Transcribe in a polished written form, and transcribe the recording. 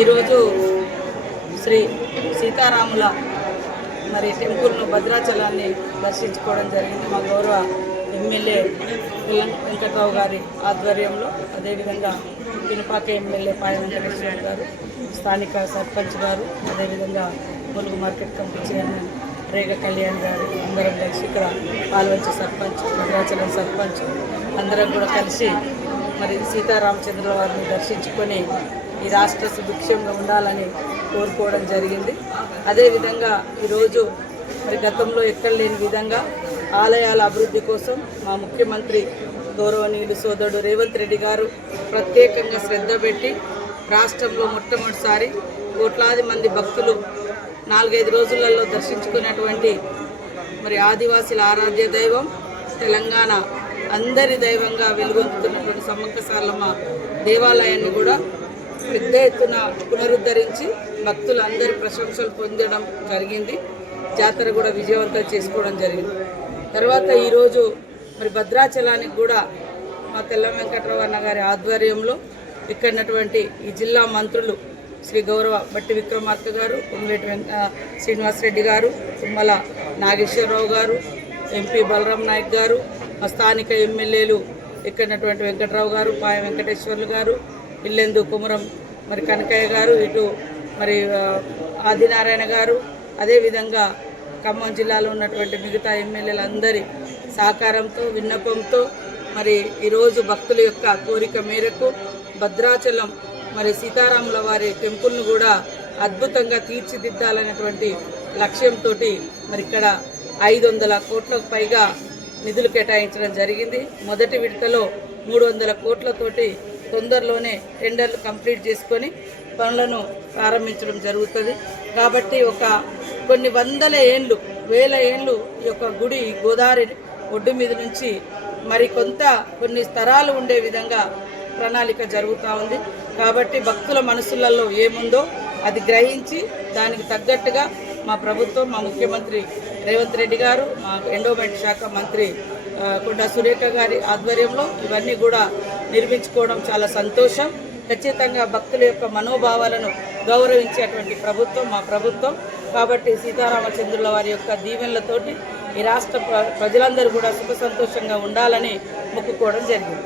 ఈరోజు శ్రీ సీతారాముల టెంపుల్ను భద్రాచలాన్ని దర్శించుకోవడం జరిగింది. మా గౌరవ ఎమ్మెల్యే వెంకట్రావు గారి ఆధ్వర్యంలో, అదేవిధంగా పినపాక ఎమ్మెల్యే పాయ వెంకటేశ్వర గారు, స్థానిక సర్పంచ్ గారు, అదేవిధంగా ములుగు మార్కెట్ కమిటీ చైర్మన్ రేగ కళ్యాణ్ గారు అందరం కలిసి ఇక్కడ పాల్వంచ సర్పంచ్, భద్రాచలం సర్పంచ్ అందరం కూడా కలిసి సీతారామచంద్రుల వారిని దర్శించుకొని ఈ రాష్ట్ర సుభిక్షంగా ఉండాలని కోరుకోవడం జరిగింది. అదేవిధంగా ఈరోజు గతంలో ఎక్కడ లేని విధంగా ఆలయాల అభివృద్ధి కోసం మా ముఖ్యమంత్రి గౌరవనీయులు సోదరుడు రేవంత్ రెడ్డి గారు ప్రత్యేకంగా శ్రద్ధ పెట్టి రాష్ట్రంలో మొట్టమొదటిసారి కోట్లాది మంది భక్తులు 4-5 రోజులలో దర్శించుకున్నటువంటి ఆదివాసీల ఆరాధ్య దైవం, తెలంగాణ అందరి దైవంగా వెలుగొందుతున్నటువంటి సమ్మక్క సారలమ్మ దేవాలయాన్ని కూడా పెద్ద ఎత్తున పునరుద్ధరించి భక్తులు అందరి ప్రశంసలు పొందడం జరిగింది. జాతర కూడా విజయవంతం చేసుకోవడం జరిగింది. తర్వాత ఈరోజు భద్రాచలానికి కూడా మా తెల్ల వెంకట్రావు అన్న గారి ఆధ్వర్యంలో ఇక్కడటువంటి ఈ జిల్లా మంత్రులు శ్రీ గౌరవ బట్టి విక్రమార్క గారు, పొంగులేటి శ్రీనివాసరెడ్డి గారు, తుమ్మల నాగేశ్వరరావు గారు, ఎంపీ బలరాం నాయక్ గారు, మా స్థానిక ఎమ్మెల్యేలు ఇక్కడటువంటి వెంకట్రావు గారు, పాయ వెంకటేశ్వర్లు గారు, ఇల్లెందు కుమరం కనకయ్య గారు, ఇటు ఆదినారాయణ గారు, అదేవిధంగా ఖమ్మం జిల్లాలో ఉన్నటువంటి మిగతా ఎమ్మెల్యేలందరి సహకారంతో విన్నపంతో ఈరోజు భక్తుల యొక్క కోరిక మేరకు భద్రాచలం సీతారాముల వారి టెంపుల్ను కూడా అద్భుతంగా తీర్చిదిద్దాలనేటువంటి లక్ష్యంతో ఇక్కడ 500 కోట్లకు పైగా నిధులు కేటాయించడం జరిగింది. మొదటి విడతలో 300 కోట్లతోటి తొందరలోనే టెండర్లు కంప్లీట్ చేసుకొని పనులను ప్రారంభించడం జరుగుతుంది. కాబట్టి కొన్ని వందల ఏళ్ళు, వేల ఏళ్ళు ఈ యొక్క గుడి గోదావరి ఒడ్డు మీద నుంచి కొన్ని స్తరాలు ఉండే విధంగా ప్రణాళిక జరుగుతూ ఉంది. కాబట్టి భక్తుల మనసులలో ఏముందో అది గ్రహించి దానికి తగ్గట్టుగా మా ప్రభుత్వం, మా ముఖ్యమంత్రి రేవంత్ రెడ్డి గారు, మా ఎండోమెంట్ శాఖ మంత్రి కొండా సురేఖ గారి ఆధ్వర్యంలో ఇవన్నీ కూడా నిర్మించుకోవడం చాలా సంతోషం. ఖచ్చితంగా భక్తుల యొక్క మనోభావాలను గౌరవించేటువంటి ప్రభుత్వం మా ప్రభుత్వం. కాబట్టి సీతారామచంద్రుల వారి యొక్క దీవెనలతోటి ఈ రాష్ట్ర ప్రజలందరూ కూడా సుఖ సంతోషంగా ఉండాలని మొక్కుకోవడం జరిగింది.